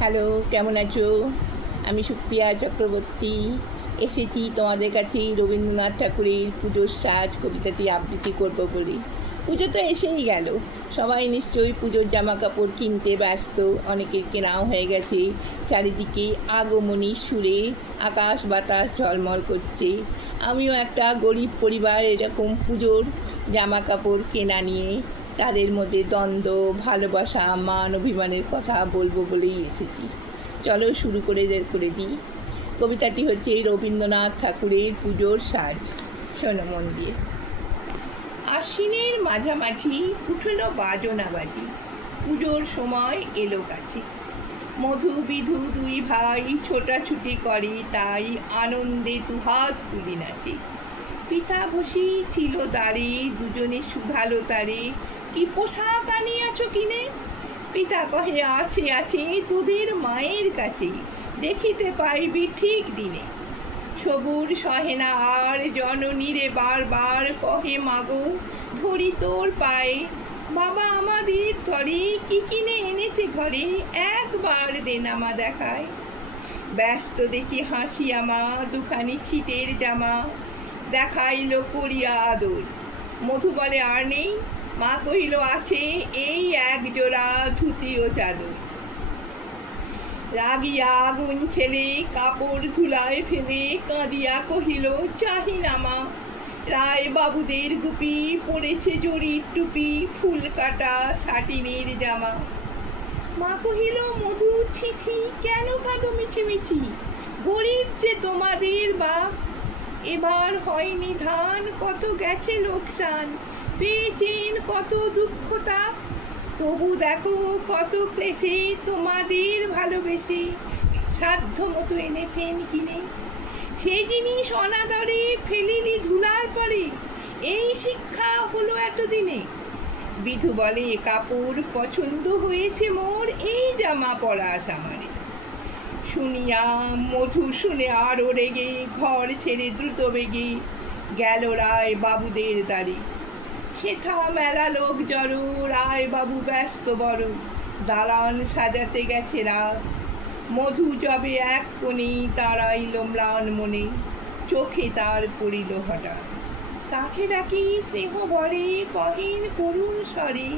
Hello, কেমন আছো? আমি সুপ্রিয়া চক্রবর্তী এসেছি তোমাদের কাছে রবীন্দ্রনাথ ঠাকুরের পুজোর সাজ কবিতাটি আবৃত্তি করবো বলে। পুজো তো এসেই গেল, সবাই নিশ্চয়ই পুজোর জামা কাপড় কিনতে ব্যস্ত, অনেকের কেনাও হয়ে গেছে। চারিদিকে আগমনী সুরে আকাশ বাতাস ঝলমল করছে। আমিও একটা গরিব পরিবার, এরকম পুজোর জামা কাপড় কেনা নিয়ে তাদের মধ্যে দ্বন্দ্ব, ভালোবাসা, মান অভিমানের কথা বলবো বলেই এসেছি। চলো শুরু করে দিই। কবিতাটি হচ্ছে রবীন্দ্রনাথ ঠাকুরের পুজোর সাজ। শোনো মন দিয়ে। আশ্বিনের মাঝামাঝি উঠল বাজনা বাজি, পুজোর সময় এলো কাছে। মধু বিধু দুই ভাই ছোটাছুটি করে, তাই আনন্দে দুহাত তুলি নাচে। পিতা বসি ছিল দাঁড়ে, দুজনে শুধালো তারে, কি পোশাক আনিয়াছ কিনে? পিতা কহে, আছে আছে তোদের মায়ের কাছে, দেখিতে পাইবি ঠিক দিনে। সবুর সহে না আর, জননীরে বারবার কহে, মাগো ধরি তোর পায়ে। বাবা আমাদের তরে কি কিনে এনেছে ঘরে, একবার দেনামা দেখায়। ব্যস্ত দেখি হাসিয়া মা দুখানি ছিটের জামা, দেখাইল করিয়া আদর। মধু বলে, আর নেই? মা কহিল, আছে এই এক জোড়া ধুতি ও চাদর। রাগিয়া আগুন ছেলে কাপড় ধুলায় ফেলে, কাঁদিয়া কহিল, চাহি না মা। রায় বাবুদের গুপি পড়েছে জরির টুপি, ফুল কাটা সাটিনের জামা। মা কহিল, মধু ছিছি, কেন কাঁদো মিছিমিছি? গরিব যে তোমাদের বাপ, এবার হয়নি ধান, কত গেছে লোকসান, পেয়েছেন কত দুঃখ তাপ। তবু দেখো কত ক্লেশে তোমাদের ভালোবেসে, সাধ্য মতো এনেছেন কিনে। সেই জিনিস অনাদরে ফেলিলি ধুলার পরে, এই শিক্ষা হলো এতদিনে। বিধু বলে, কাপড় পছন্দ হয়েছে মোর, এই জামা পরা সামারে। শুনিয়া মধু শুনে আরো রেগে, ঘর ছেড়ে দ্রুত বেগে গেল রায় বাবুদের দাঁড়ি। সেথা মেলা লোক জড়ো, রায় বাবু ব্যস্ত বড়, দালান সাজাতে গেছে রাত। মধু যবে এক কোণে দাঁড়াইল ম্লান মনে, চোখে তার পড়িল হঠাৎ। কাছে ডাকি স্নেহ ভরে কহেন করুণ স্বরে,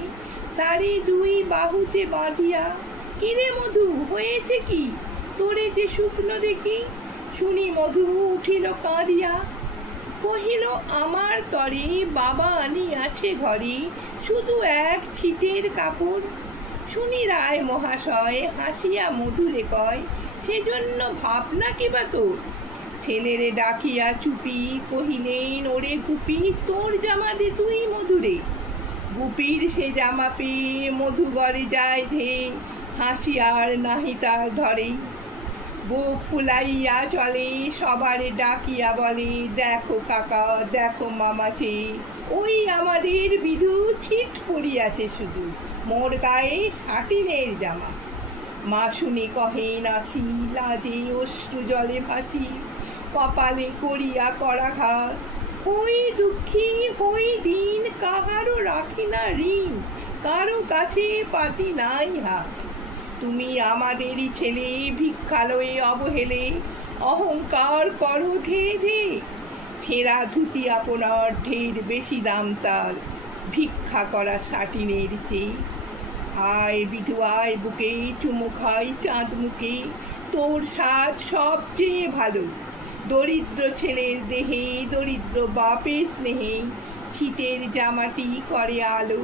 তারে দুই বাহুতে বাঁধিয়া, কিরে মধু হয়েছে কি তোরে যে শুকনো দেখি? শুনি মধু উঠিল কাঁদিয়া, কহিল, আমার তরে বাবা আনিয়াছে ঘরে শুধু এক ছিটের কাপড়। শুনি রায় মহাশয় হাসিয়া মধুরে কয়, সেজন্য ভাবনা কিবা তোর? ছেলেরে ডাকিয়া চুপি কহিলেন, ওরে গুপি তোর জামা দে তুই মধুরে। গুপির সে জামা পেয়ে মধু গড়ে যায় ধে, হাসি আর নাহি তার ধরে। বুক ফুলাইয়া চলে সবারে ডাকিয়া বলে, দেখো কাকা দেখো মামাচি, ওই আমাদের বিধু ছিট পড়িয়াছে শুধু, মোর গায়ে সাটিনের জামা। মা শুনি কহেন আসি, লাজে অশ্রু জলে ভাসি, কপালে করিয়া করাঘাত। হই দুঃখী হই দিন, কাহারও রাখি না ঋণ, কারো কাছে পাতি নাই হাত। তুমি আমাদেরই ছেলে, ভিক্ষালয়ে অবহেলে অহংকার করো ধে ধে। ছেঁড়া ধুতি আপনার ঢের বেশি দাম তার, ভিক্ষা করা সাটিনের চেয়ে। আয় বিধু আয় বুকে, চুমু খাই চাঁদ মুখে, তোর সাজ সবচেয়ে ভালো। দরিদ্র ছেলের দেহে দরিদ্র বাপের স্নেহে, ছিটের জামাটি করে আলো।